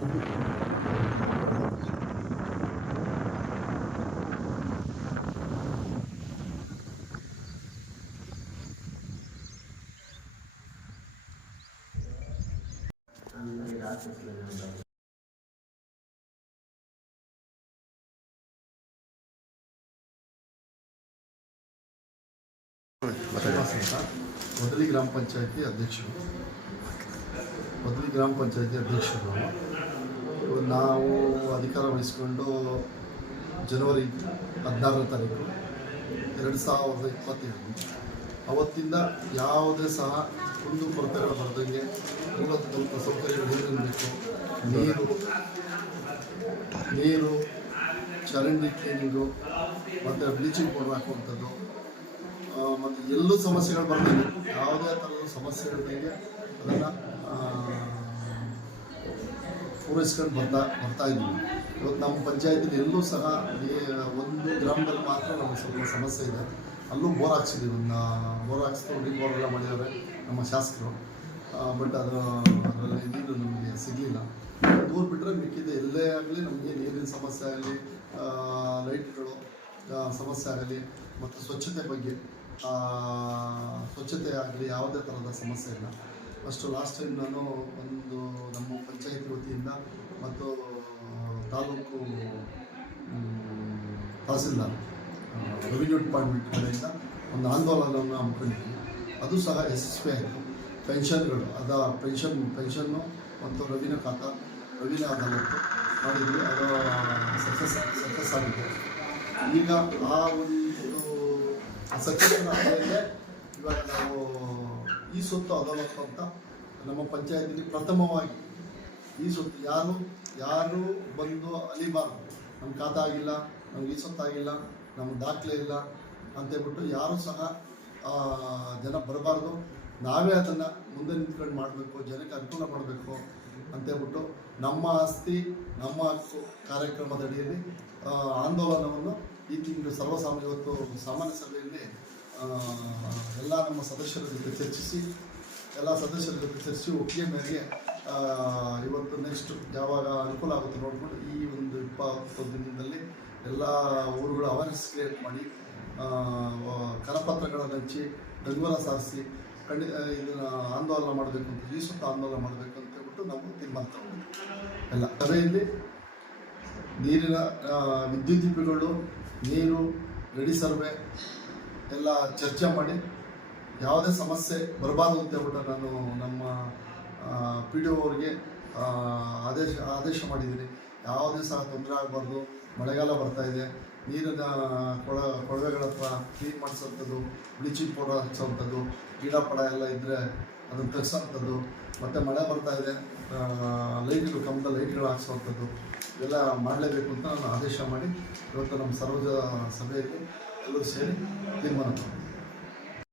Gracias. ग्राम पंचायती के अध्यक्ष हूँ ग्राम पंचायती के अध्यक्ष ನಾವು ಅಧಿಕಾರ ವಹಿಸಿಕೊಂಡು ಜನವರಿ ಹದಿನಾರನೇ ತಾರೀಕು ಎರಡು ಸಾವಿರದ ಇಪ್ಪತ್ತೇಳು. ಅವತ್ತಿಂದ ಯಾವುದೇ ಸಹ ಕುಂದು ಕೊರತೆಗಳು ಬರದಂಗೆ ಮೂಲಭೂತ ಸೌಕರ್ಯಗಳು ಏನೇನು ನೀರು ನೀರು, ಚರಂಡಿ ಕ್ಲೀನಿಂಗು ಮತ್ತು ಬ್ಲೀಚಿಂಗ್ ಪೌಡರ್ ಹಾಕುವಂಥದ್ದು ಮತ್ತು ಎಲ್ಲೂ ಸಮಸ್ಯೆಗಳು ಬರ್ತಿದೆ ಯಾವುದೇ ಥರದ ಸಮಸ್ಯೆಗಳಿಗೆ ಅದನ್ನು ಪೂರೈಸ್ಕೊಂಡು ಬರ್ತಾ ಬರ್ತಾ ಇದ್ದೀವಿ ಇವತ್ತು ನಮ್ಮ ಪಂಚಾಯತಿನ ಎಲ್ಲೂ ಸಹ ಒಂದು ಗ್ರಾಮದಲ್ಲಿ ಮಾತ್ರ ನಮಗೆ ಸ್ವಲ್ಪ ಸಮಸ್ಯೆ ಇದೆ. ಅಲ್ಲೂ ಬೋರ್ ಹಾಕ್ಸಿದ್ದೀವಿ ಒಂದು ಬೋರ್ ಹಾಕ್ಸ್ಕೊಂಡು ಡಿ ಬೋರ್ ಎಲ್ಲ ಮಾಡಿದ್ದಾರೆ ನಮ್ಮ ಶಾಸಕರು. ಬಟ್ ಅದರ ಅದರಲ್ಲಿ ನೀರು ನಮಗೆ ಸಿಗಲಿಲ್ಲ. ದೂರ ಬಿಟ್ಟರೆ ಮಿಕ್ಕಿದೆ. ಎಲ್ಲೇ ಆಗಲಿ, ನಮಗೆ ನೀರಿನ ಸಮಸ್ಯೆ ಆಗಲಿ ಲೈಟ್ಗಳು ಸಮಸ್ಯೆ ಆಗಲಿ, ಮತ್ತು ಸ್ವಚ್ಛತೆ ಬಗ್ಗೆ ಸ್ವಚ್ಛತೆ ಆಗಲಿ ಯಾವುದೇ ಥರದ ಸಮಸ್ಯೆ ಇಲ್ಲ. ಫಸ್ಟು ಲಾಸ್ಟ್ ಟೈಮ್ ನಾನು ಒಂದು ನಮ್ಮ ಮತ್ತು, ತಾಲೂಕು ತಹಸೀಲ್ದಾರ್ ರೆವಿನ್ಯೂ ಡಿಪಾರ್ಟ್ಮೆಂಟ್ ಕಡೆಯಿಂದ ಒಂದು ಆಂದೋಲನವನ್ನು ಹಮ್ಮಿಕೊಂಡಿದ್ವಿ. ಅದು ಸಹ ಯಶಸ್ವಿ ಆಯಿತು. ಪೆನ್ಷನ್ಗಳು, ಅದ ಪೆನ್ಷನ್, ಪೆನ್ಷನ್ನು ಮತ್ತು ರವಿನ ಖಾತಾ ರವಿನ ಅದಾಲತ್ತು ಮಾಡಿದ್ವಿ. ಅದು ಸಕ್ಸಸ್ ಸಕ್ಸಸ್ ಆಗಿದೆ. ಈಗ ಆ ಒಂದು ಸಕ್ಸಸ್ ಆದಮೇಲೆ ಇವಾಗ ನಾವು ಈ ಸೊತ್ತು ಅದಾಲತ್ತು ಅಂತ ನಮ್ಮ ಪಂಚಾಯತಿಲಿ ಪ್ರಥಮವಾಗಿ ಈ ಸೊತ್ತು ಯಾರು ಯಾರು ಬಂದು ಅಲಿಬಾರ್ದು? ನಮ್ಮ ಖಾತಾ ಆಗಿಲ್ಲ ನಮ್ಗೆ ಈ ಸೊತ್ತಾಗಿಲ್ಲ ನಮ್ಮ ದಾಖಲೆ ಇಲ್ಲ ಅಂತೇಳ್ಬಿಟ್ಟು ಯಾರೂ ಸಹ ಜನ ಬರಬಾರ್ದು. ನಾವೇ ಅದನ್ನು ಮುಂದೆ ನಿಂತ್ಕೊಂಡು ಮಾಡಬೇಕು ಜನಕ್ಕೆ ಅನುಕೂಲ ಮಾಡಬೇಕು ಅಂತೇಳ್ಬಿಟ್ಟು ನಮ್ಮ ಆಸ್ತಿ ನಮ್ಮ ಹಕ್ಕು ಕಾರ್ಯಕ್ರಮದ ಅಡಿಯಲ್ಲಿ ಆ, ಆಂದೋಲನವನ್ನು ಈ ತಿಂಗಳು ಸರ್ವಸಾಮಾನ್ಯ ಇವತ್ತು ಸಾಮಾನ್ಯ ಸಭೆಯಲ್ಲಿ ಎಲ್ಲ ನಮ್ಮ ಸದಸ್ಯರ ಜೊತೆ ಚರ್ಚಿಸಿ ಎಲ್ಲ ಸದಸ್ಯರ ಜೊತೆ ಚರ್ಚಿಸಿ ಒಪ್ಪಿಗೆ ಮೇರೆಗೆ ಇವತ್ತು ನೆಕ್ಸ್ಟ್ ಯಾವಾಗ ಅನುಕೂಲ ಆಗುತ್ತೆ ನೋಡಿಕೊಂಡು ಈ ಒಂದು ಇಪ್ಪತ್ತು ದಿನದಲ್ಲಿ ಎಲ್ಲ ಊರುಗಳು ಅವೇರ್ನೆಸ್ ಕ್ರಿಯೇಟ್ ಮಾಡಿ ಕರಪತ್ರಗಳನ್ನು ಹಂಚಿ ಡಂಗುರ ಸಾರಿಸಿ, ಖಂಡಿ ಇದನ್ನು ಆಂದೋಲನ ಮಾಡಬೇಕು ಅಂತ, ಈ ಸುತ್ತ ಆಂದೋಲನ ಮಾಡಬೇಕು ಅಂತ ಹೇಳ್ಬಿಟ್ಟು ನಾವು ತೀರ್ಮಾನ ತಗೊಂಡಿದ್ದೀವಿ ಎಲ್ಲ ಸಭೆಯಲ್ಲಿ ನೀರಿನ ವಿದ್ಯುತ್ ದೀಪಗಳು ನೀರು ರೆಡಿ ಸರ್ವೆ ಎಲ್ಲ ಚರ್ಚೆ ಮಾಡಿ, ಯಾವುದೇ ಸಮಸ್ಯೆ ಬರಬಾರ್ದು ಅಂತ ಹೇಳ್ಬಿಟ್ಟು ನಾನು ನಮ್ಮ ಪಿ ಡಿ ಅವ್ರಿಗೆ ಆದೇಶ ಆದೇಶ ಮಾಡಿದ್ದೀನಿ. ಯಾವುದೇ ಸಹ ತೊಂದರೆ ಆಗಬಾರ್ದು. ಮಳೆಗಾಲ ಬರ್ತಾ ಇದೆ. ನೀರಿನ ಕೊಳ ಕೊಳವೆಗಳ ಹತ್ರ ಕ್ಲೀನ್ ಮಾಡಿಸೋಂಥದ್ದು ಬ್ಲೀಚಿಂಗ್ ಪೌಡರ್ ಹಚ್ಚೋವಂಥದ್ದು ಗಿಡ ಪಡ ಎಲ್ಲ ಇದ್ದರೆ ಅದನ್ನು ತೆಗ್ಸೋಂಥದ್ದು, ಮತ್ತು ಮಳೆ ಬರ್ತಾ ಇದೆ ಲೈಟ್ಗಳು ಕಂಬದ ಲೈಟ್ಗಳು ಹಾಕ್ಸೋವಂಥದ್ದು ಇವೆಲ್ಲ ಮಾಡಲೇಬೇಕು ಅಂತ ನಾನು ಆದೇಶ ಮಾಡಿ ಇವತ್ತು ನಮ್ಮ ಸರ್ವಜ ಸಭೆಯಲ್ಲಿ ಎಲ್ಲರೂ ಸೇರಿ ತೀರ್ಮಾನ ತಗೊಂಡಿದ್ದೀವಿ